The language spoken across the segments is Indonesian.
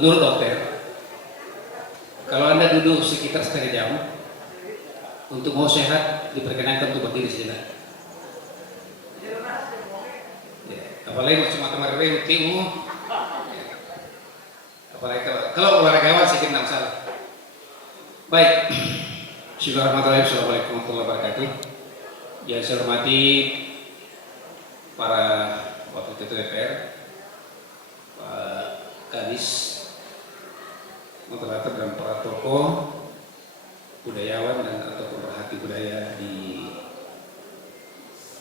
Menurut dokter, kalau Anda duduk sekitar setengah jam, untuk mau sehat diperkenankan untuk berdiri sejenak. Ya, apalagi cuma kemarin timu, apalagi kalau olahragawan saya kira tidak salah. Baik, Bismillahirrahmanirrahim. Assalamualaikum warahmatullahi wabarakatuh. Yang saya hormati para wakil ketua DPR, Pak Kadis, moderator dan para tokoh budayawan dan atau pemerhati budaya di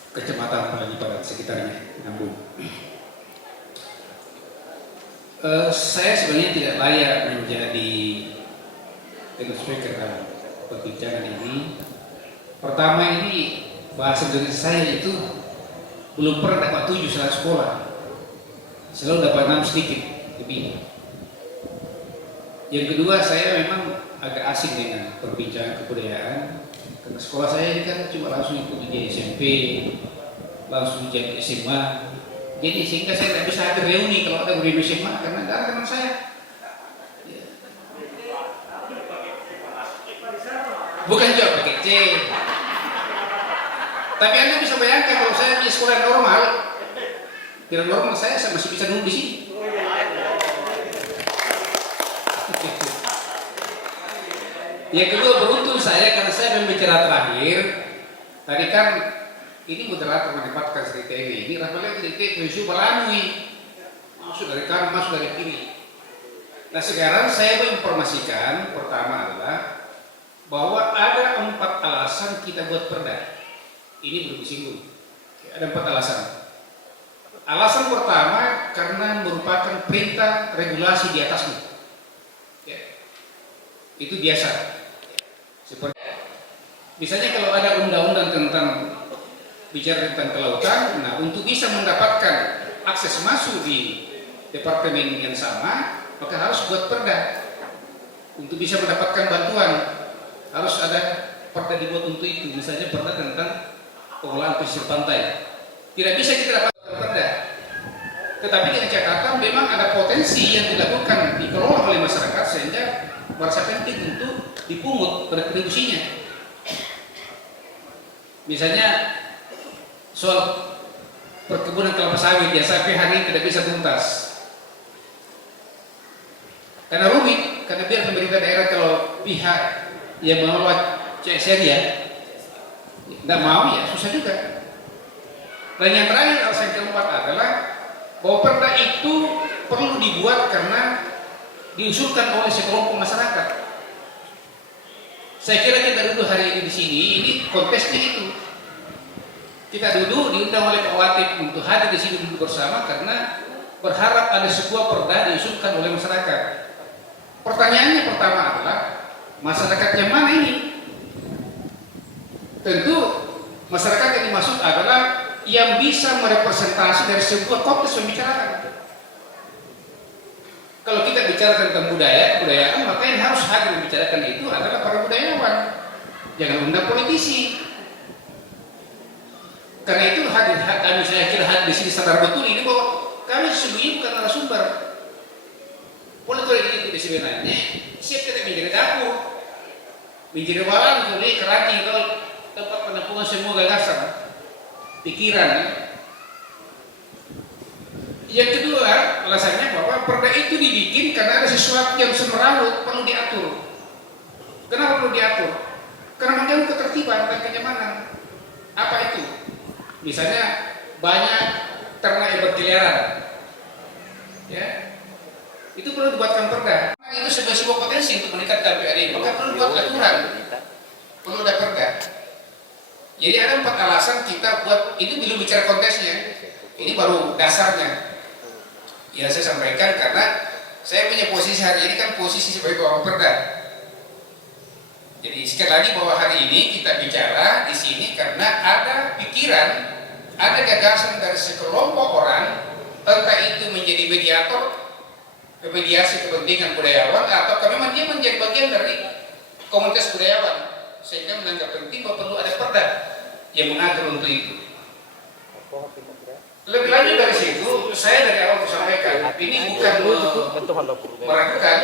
Kecamatan Pelangi Barat sekitarnya, Nambung. Saya sebenarnya tidak layak menjadi speaker dalam perbincangan ini. Pertama, ini bahasa Indonesia saya itu belum pernah dapat 7 saat sekolah, selalu dapat 6 sedikit lebih. Yang kedua, saya memang agak asing dengan perbincangan kebudayaan karena sekolah saya ini kan cuma langsung ikut ujian SMP, langsung ujian SMA. Jadi sehingga saya tidak bisa hadir reuni kalau ada reuni SMA karena tidak ada teman saya. Bukan jawab pakai C. Tapi Anda bisa bayangkan kalau saya di sekolah normal, tidak normal saya masih bisa nunggu di sini. Yang kedua, beruntung saya karena saya membicara terakhir. Tadi kan ini moderator menempatkan cerita ini rapalnya cerita isu melalui masuk dari kanan, masuk dari kiri. Nah sekarang saya mau informasikan pertama adalah bahwa ada 4 alasan kita buat perda. Ini belum disinggung. Ada 4 alasan. Alasan pertama karena merupakan perintah regulasi di atasnya. Ya. Itu biasa. Seperti misalnya kalau ada undang-undang tentang bicara tentang kelautan, nah untuk bisa mendapatkan akses masuk di departemen yang sama, maka harus buat perda. Untuk bisa mendapatkan bantuan, harus ada perda dibuat untuk itu. Misalnya perda tentang pengelolaan pesisir pantai. Tidak bisa kita dapatkan perda. Tetapi dengan catatan memang ada potensi yang dilakukan dikelola oleh masyarakat sehingga merasa penting untuk dipungut kontribusinya. Misalnya soal perkebunan kelapa sawit yang sampai hari ini tidak bisa tuntas karena rumit, karena biar pemerintah daerah kalau pihak yang mengelola CSR ya tidak mau ya susah juga. Dan yang terakhir alasan keempat adalah bahwa perda itu perlu dibuat karena diusulkan oleh sekelompok masyarakat. Saya kira kita duduk hari ini di sini, ini konteksnya itu. Kita duduk diundang oleh Pak Watip untuk hadir di sini duduk bersama karena berharap ada sebuah perda diusulkan oleh masyarakat. Pertanyaannya pertama adalah masyarakat yang mana ini? Tentu masyarakat yang dimaksud adalah yang bisa merepresentasi dari sebuah konteks pembicaraan. Kalau kita bicara tentang kebudayaan, maka yang harus hadir membicarakan itu adalah para budayawan. Jangan undang politisi. Karena itu kami saya kira hadir di sini sadar betul ini bahwa kami sesungguhnya bukan narasumber. Politik itu sebenarnya siap kita menjadi dapur, menjadi walang, menjadi keranjang kalau tempat penampungan semua gagasan, pikiran. Yang kedua, alasannya bahwa perda itu dibikin karena ada sesuatu yang semerawut perlu diatur. Kenapa perlu diatur? Karena mengganggu ketertiban dan kenyamanan. Apa itu? Misalnya banyak ternak yang berkeliaran, ya, itu perlu dibuatkan perda. Itu sebuah potensi untuk meningkatkan PAD, maka perlu buat aturan, perlu ada perda. Jadi ada 4 alasan kita buat. Ini belum bicara konteksnya, ini baru dasarnya. Ya saya sampaikan karena saya punya posisi hari ini kan posisi sebagai bawang perda. Jadi sekali lagi bahwa hari ini kita bicara di sini karena ada pikiran, ada gagasan dari sekelompok orang, entah itu menjadi mediator, mediasi kepentingan budayawan, atau memang dia menjadi bagian dari komunitas budayawan, sehingga menganggap penting bahwa perlu ada perda yang mengatur untuk itu. Lebih lanjut dari situ, saya dari awal sampaikan, ini bukan meragukan,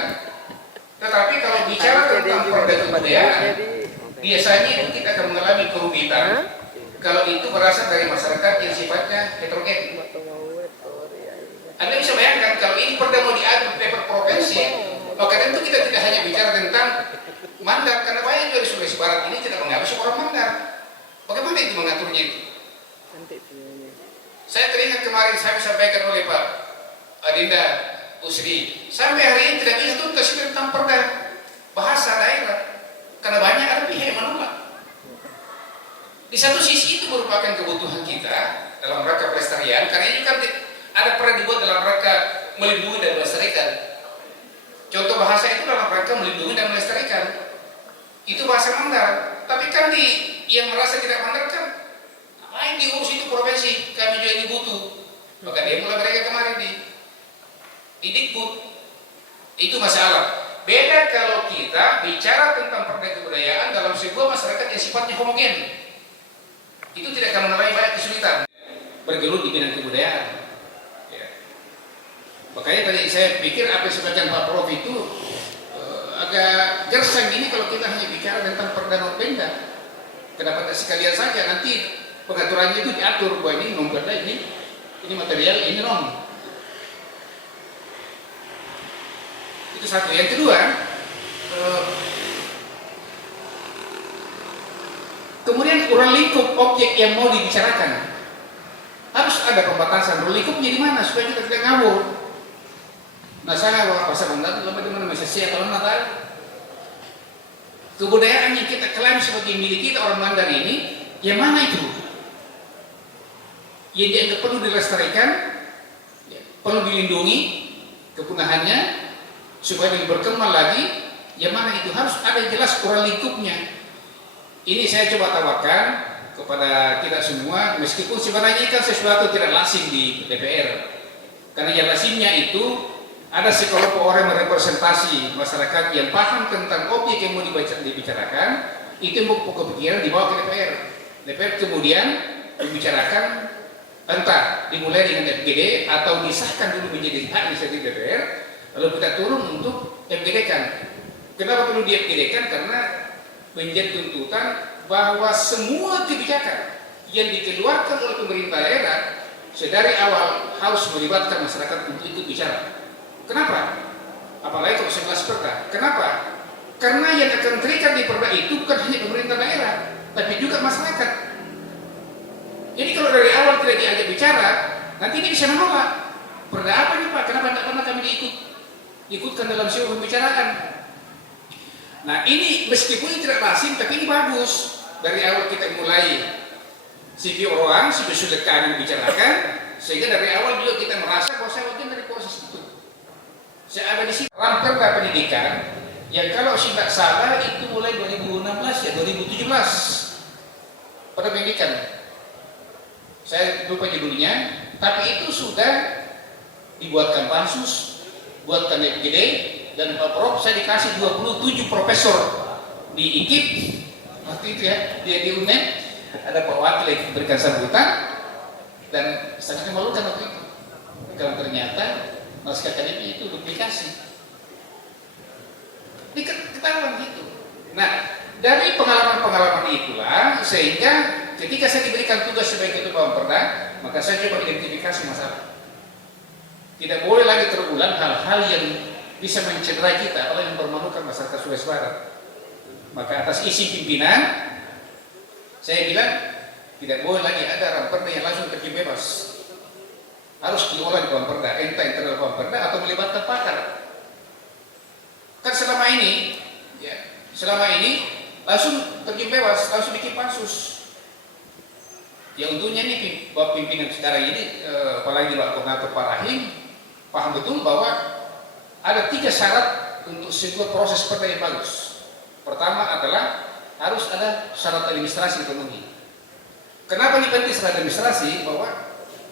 tetapi kalau bicara tentang perda kebudayaan, biasanya itu kita akan mengalami kerumitan kalau itu berasal dari masyarakat yang sifatnya heterogen. Anda bisa bayangkan kalau ini perda mau diatur di level provinsi, maka tentu kita tidak hanya bicara tentang Mandar, karena banyak dari Sulawesi Barat ini tidak menghabisi orang Mandar. Bagaimana itu mengaturnya itu? Saya teringat kemarin saya sampaikan oleh Pak Adinda Usri, sampai hari ini tidak bisa tuntas tentang perda bahasa daerah, karena banyak ada pihak yang menolak. Di satu sisi itu merupakan kebutuhan kita dalam rangka pelestarian, karena ini kan ada pernah dibuat dalam rangka melindungi dan melestarikan. Contoh bahasa itu dalam rangka melindungi dan melestarikan. Itu bahasa Mandar. Tapi kan yang merasa tidak Mandar kan, apa yang diurus itu provinsi, kami juga ini butuh. Maka dia mulai mereka kemarin di Dikbud. Itu masalah. Beda kalau kita bicara tentang perda kebudayaan dalam sebuah masyarakat yang sifatnya homogen. Itu tidak akan mengalami banyak kesulitan bergelut di bidang kebudayaan. Ya. Makanya tadi saya pikir apa yang sebagian Pak Prof itu agak gersang ini kalau kita hanya bicara tentang perda non-pemda. Kenapa tidak sekalian saja nanti pengaturannya itu diatur bahwa ini non-perda, ini material, ini non. Itu satu. Yang kedua, kemudian ruang lingkup objek yang mau dibicarakan harus ada pembatasan. Ruang lingkupnya di mana supaya kita tidak ngawur. Nah, saya bawa pasar Mandar, lama teman masih siap kalau Natal. Kebudayaan yang kita klaim sebagai milik kita orang Mandar ini, yang mana itu? Yang dianggap perlu dilestarikan, perlu dilindungi kepunahannya supaya lebih berkembang lagi. Yang mana itu harus ada jelas ruang lingkupnya. Ini saya coba tawarkan kepada kita semua, meskipun sebenarnya kan sesuatu tidak lazim di DPR, karena yang lazimnya itu ada sekelompok orang yang merepresentasi masyarakat yang paham tentang objek yang mau dibicarakan, itu pokok pikiran dibawa ke DPR. DPR kemudian membicarakan, entah dimulai dengan FGD atau disahkan dulu menjadi hak inisiatif DPR, lalu kita turun untuk FGD-kan. Kenapa perlu di FGD-kan? Karena menjadi tuntutan bahwa semua kebijakan yang dikeluarkan oleh pemerintah daerah sedari awal harus melibatkan masyarakat untuk ikut bicara. Kenapa? Apalagi kalau 11 perda. Kenapa? Karena yang akan terikat di perda itu bukan hanya pemerintah daerah, tapi juga masyarakat. Jadi kalau dari awal tidak diajak bicara, nanti dia bisa menolak. Perda apa nih Pak? Kenapa tidak pernah kami diikutkan dalam sebuah pembicaraan? Nah, ini meskipun ini tidak lazim, tapi ini bagus. Dari awal kita mulai CV orang, CV sudah kami bicarakan, sehingga dari awal juga kita merasa bahwa saya bagian dari proses itu. Saya ada di sini dalam perda pendidikan yang kalau tidak salah itu mulai 2016 ya 2017 perda pendidikan. Saya lupa judulnya, tapi itu sudah dibuatkan pansus, buatkan FGD, dan Pak Prof saya dikasih 27 profesor di IKIP waktu itu ya, dia di UNED, ada Pak Wakil yang memberikan sambutan dan sangat memalukan waktu itu kalau ternyata naskah akademik itu duplikasi. Ketahuan gitu. Nah, dari pengalaman-pengalaman itulah sehingga ketika saya diberikan tugas sebagai ketua perda, maka saya coba identifikasi masalah. Tidak boleh lagi terulang hal-hal yang bisa mencederai kita, apalagi yang mempermalukan masyarakat Sulawesi Barat. Maka atas isi pimpinan, saya bilang tidak boleh lagi ada ramperda yang langsung terjun bebas. Harus diolah di bawah perda, entah internal bawah perda atau melibatkan pakar. Kan selama ini langsung terjun bebas, langsung bikin pansus. Ya untungnya nih Bapak pimpinan sekarang ini, apalagi Pak Koordinator Pak Rahim, paham betul bahwa ada 3 syarat untuk sebuah proses perda yang bagus. Pertama adalah harus ada syarat administrasi dipenuhi. Kenapa ini penting syarat administrasi? Bahwa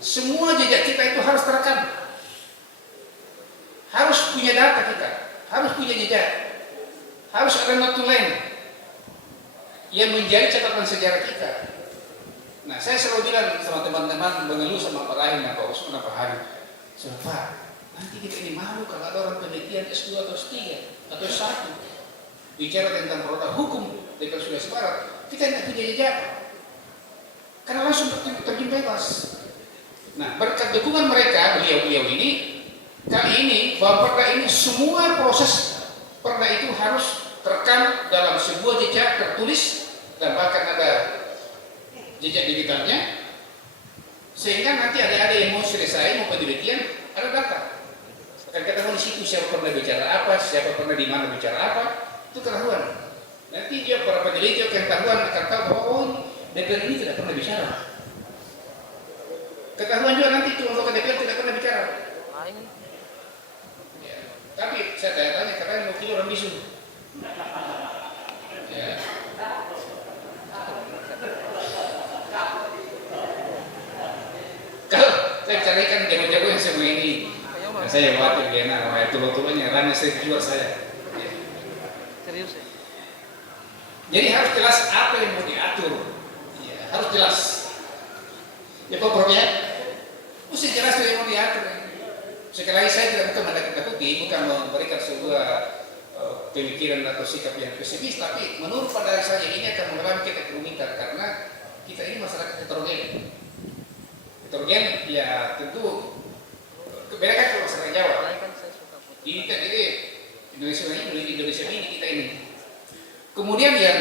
semua jejak kita itu harus terekam, harus punya data kita, harus punya jejak, harus ada notulen yang menjadi catatan sejarah kita. Nah, saya selalu bilang sama teman-teman mengeluh sama Pak Rahim dan Pak Usman Pak Hari, Pak, nanti kita ini malu kalau ada orang penelitian S2 atau S3 atau S1 bicara tentang produk hukum dengan Sulawesi Barat, kita tidak punya jejak karena langsung terjun bebas. Nah, berkat dukungan mereka, beliau-beliau ini, kali ini bahwa perda ini semua proses perda itu harus terekam dalam sebuah jejak tertulis dan bahkan ada jejak digitalnya, sehingga nanti adik-adik yang mau selesai mau penelitian ada data. Akan ketahuan di situ siapa pernah bicara apa, siapa pernah di mana bicara apa, itu ketahuan. Nanti dia para peneliti yang ketahuan akan tahu bahwa oh DPR ini tidak pernah bicara. Ketahuan juga nanti itu anggota DPR tidak pernah bicara. Ya. Tapi saya tanya katanya mau kilo orang bisu. Ya. Kalau saya carikan jago-jago yang semua ini, saya khawatir dia nak tulung-tulungnya rana saya jual saya. Ya. Serius ya? Jadi harus jelas apa yang mau diatur. Ya, harus jelas. Ya Pak Prof ya, mesti jelas yang mau diatur. Sekali lagi saya tidak bukan menakut-nakuti, bukan memberikan sebuah pemikiran atau sikap yang pesimis, tapi menurut pandangan saya ini akan mengalami kita kerumitan karena kita ini masyarakat heterogen. Heterogen ya tentu kebedakan kalau masyarakat Jawa. Ini kan ini Indonesia ini kita ini. Kemudian yang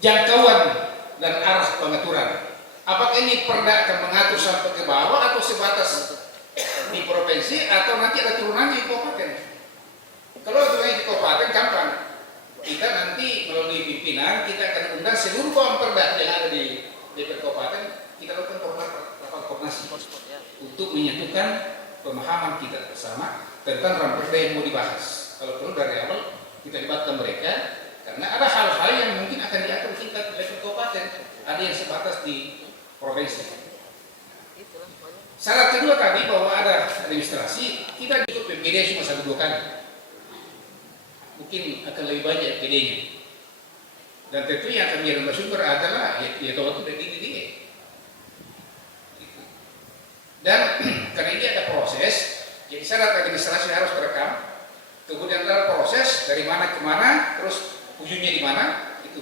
jangkauan dan arah pengaturan. Apakah ini perda akan mengatur sampai ke bawah atau sebatas di provinsi atau nanti ada turunannya di kabupaten? Kalau turunannya di kabupaten gampang. Kita nanti melalui pimpinan kita akan undang seluruh kawan perda yang ada di DPR kabupaten, kita lakukan rapat koordinasi untuk menyatukan pemahaman kita bersama tentang raperda yang mau dibahas. Kalau perlu dari awal kita libatkan mereka karena ada hal-hal yang mungkin akan diatur tingkat level kabupaten, ada yang sebatas di provinsi. Syarat kedua tadi bahwa ada administrasi, kita ikut PPD cuma 1-2 kali. Mungkin akan lebih banyak PPD-nya. Dan tentu yang akan menjadi sumber adalah ya tahu itu dari dia. Dan karena ini ada proses, jadi syarat administrasi harus terekam. Kemudian ada proses dari mana ke mana, terus ujungnya di mana, itu.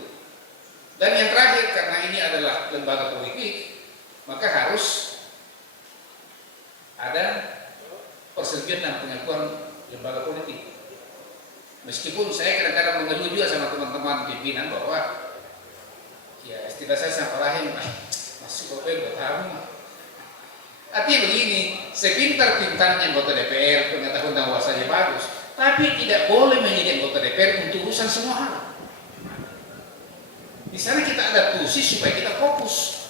Dan yang terakhir, karena ini adalah lembaga politik, maka harus ada persetujuan dan pengakuan lembaga politik. Meskipun saya kadang-kadang mengeluh juga sama teman-teman pimpinan bahwa ya istilah saya sampai rahim masuk ke buat kamu. Artinya begini, sepintar-pintarnya anggota DPR, pengetahuan dan wawasannya bagus, tapi tidak boleh menjadi anggota DPR untuk urusan semua hal. Di sana kita ada tusis supaya kita fokus.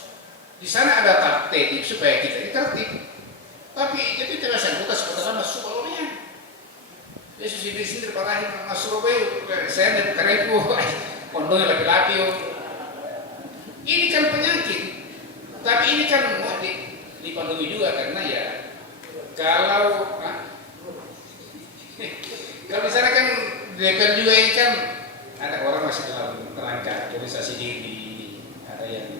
Di sana ada taktik supaya kita tertib. Tapi itu tidak sangkutan sebetulnya masuk olehnya. Yesus di sini terparahin masuk oleh saya dan karena itu pondoknya laki-laki. Ini kan penyakit. Tapi ini kan mau dipandumi juga karena ya kalau di sana kan DPR juga ini kan ada orang masih dalam kerangka organisasi diri, ada yang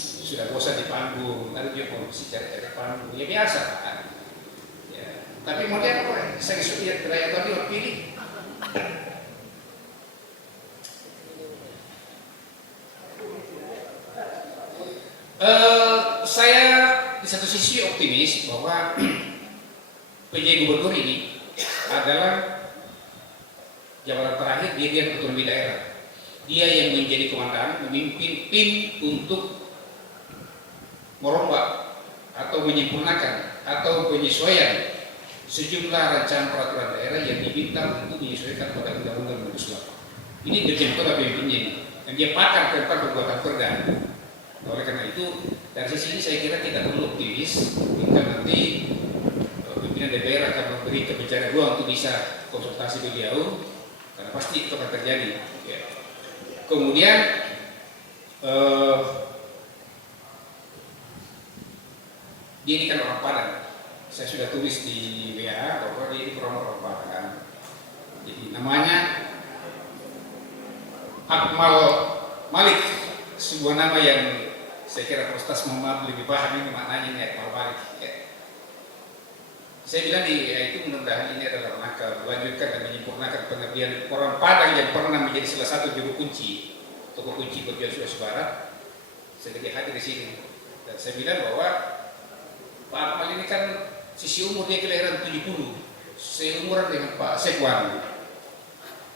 sudah bosan di panggung, ada juga korupsi cari panggung, ya biasa kan. Ya. Tapi mau dia apa? Saya lihat beraya tadi orang pilih. Saya di satu sisi optimis bahwa PJ Gubernur ini adalah jabatan terakhir dia otonomi daerah. Dia yang menjadi komandan, memimpin tim untuk merombak atau menyempurnakan atau penyesuaian sejumlah rancangan peraturan daerah yang diminta untuk menyesuaikan pada Undang-Undang Omnibus Law. Ini dirjen kota pemimpinnya ini, dan dia pakar tentang pembuatan perda. Oleh karena itu, dari sisi ini saya kira kita perlu optimis hingga nanti pimpinan DPR akan memberi kebijakan ruang untuk bisa konsultasi beliau, karena pasti itu akan terjadi. Ya. Kemudian dia ini kan orang Padang. Saya sudah tulis di WA bahwa dia ini orang Padang. Jadi namanya Akmal Malik, sebuah nama yang saya kira Ustaz Muhammad lebih paham ini maknanya ini Akmal Malik. Ya. Saya bilang ya, itu mudah-mudahan ini adalah rangka melanjutkan dan menyempurnakan pengertian orang Padang yang pernah menjadi salah satu juru kunci toko kunci Perjuangan Sulawesi Barat. Saya jadi hadir di sini dan saya bilang bahwa Pak Akmal ini kan sisi umur dia kelahiran 70, seumuran dengan Pak Sekwan.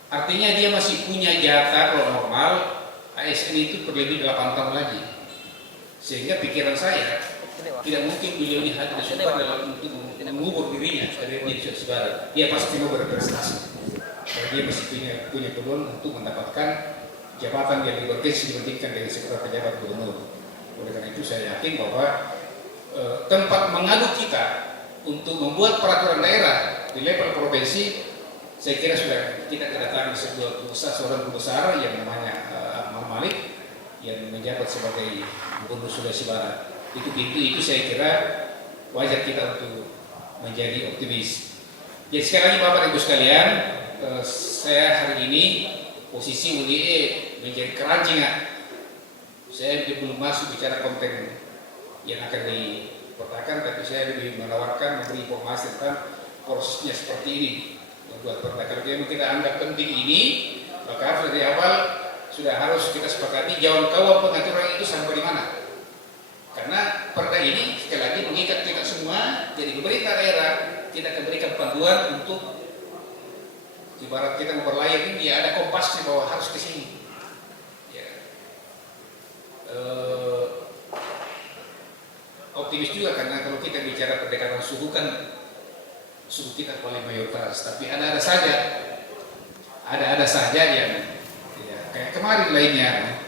Artinya dia masih punya jatah kalau normal ASN itu berlebih 8 tahun lagi. Sehingga pikiran saya tidak mungkin beliau ini hadir di dalam untuk mengubur dirinya dari Sulawesi Barat. Dia pasti mau berprestasi. Karena dia masih punya peluang untuk mendapatkan jabatan yang bergengsi dibandingkan dengan sekedar pejabat gubernur. Oleh karena itu saya yakin bahwa tempat mengadu kita untuk membuat peraturan daerah di level provinsi, saya kira sudah kita kedatangan seorang besar yang namanya Akmal Malik yang menjabat sebagai Gubernur Sulawesi Barat. Itu pintu itu saya kira wajar kita untuk menjadi optimis. Jadi sekali lagi Bapak Ibu sekalian, saya hari ini posisi UDE menjadi kerancingan. Saya belum masuk bicara konten yang akan dipertahankan, tapi saya lebih menawarkan memberi informasi tentang prosesnya seperti ini. Membuat perda, kalau kita anggap penting ini, maka dari awal sudah harus kita sepakati jangkauan pengaturan itu sampai di mana. Karena perda ini sekali lagi mengikat kita semua, jadi pemerintah daerah tidak memberikan panduan untuk ibarat kita memperlayar ini, ya ada kompasnya bahwa harus ke sini. Ya. Optimis juga karena kalau kita bicara pendekatan suku kan suku kita paling mayoritas, tapi ada saja yang ya, kayak kemarin lainnya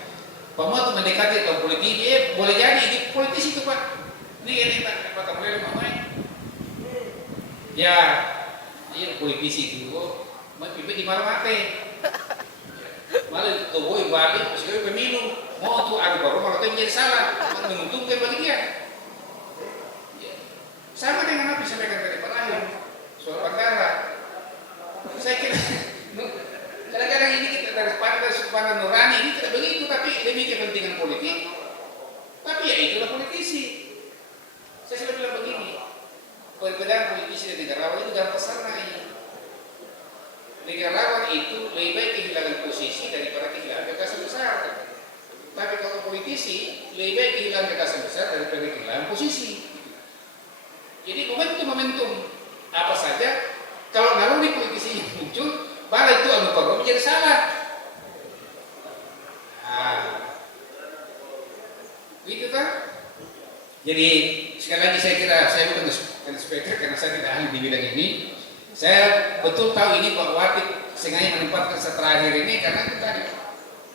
Pak Mahfud mendekati tahun politik, boleh jadi ini politisi itu Pak, ini Pak boleh mamai ya, ini politisi itu di mate malah keboi balik sebagai pemilu mau tuh adu baru malah itu menjadi salah, menguntungkan bagi dia. Sama dengan apa sampaikan tadi Pak Lahir soal bandara. Saya kira kadang-kadang ini kita dari sudut pandang nurani ini tidak begitu, tapi demi kepentingan politik. Tapi ya itulah politisi. Saya sudah bilang begini, perbedaan politisi dan negarawan itu gampang sana ini. Negarawan itu lebih baik kehilangan posisi daripada kehilangan gagasan besar. Tapi kalau politisi lebih baik kehilangan gagasan besar daripada kehilangan posisi. Jadi momentum apa saja kalau naluri politisi muncul, malah itu anu perlu menjadi salah. Gitu kan? Jadi sekali lagi saya kira saya bukan speaker karena saya tidak ahli di bidang ini. Saya betul tahu ini Pak Watik sengaja menempatkan terakhir ini karena itu tadi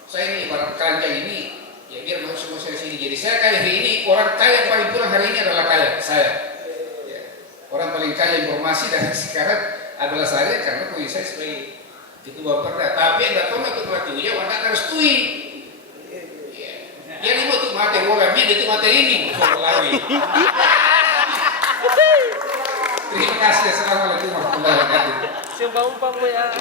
saya ini ibarat keranjang ini ya biar masuk semua sini. Jadi saya kaya hari ini, orang kaya paling kurang hari ini adalah kaya saya. Orang paling kaya informasi dan sekarang adalah saya karena punya saya sebagai ketua perda. Tapi anda tahu nggak ketua itu ya anda harus tui. Dia ini mau tuh mati bola, dia itu mati ini lagi. Terima kasih. Assalamualaikum warahmatullahi wabarakatuh. Siapa umpam ya?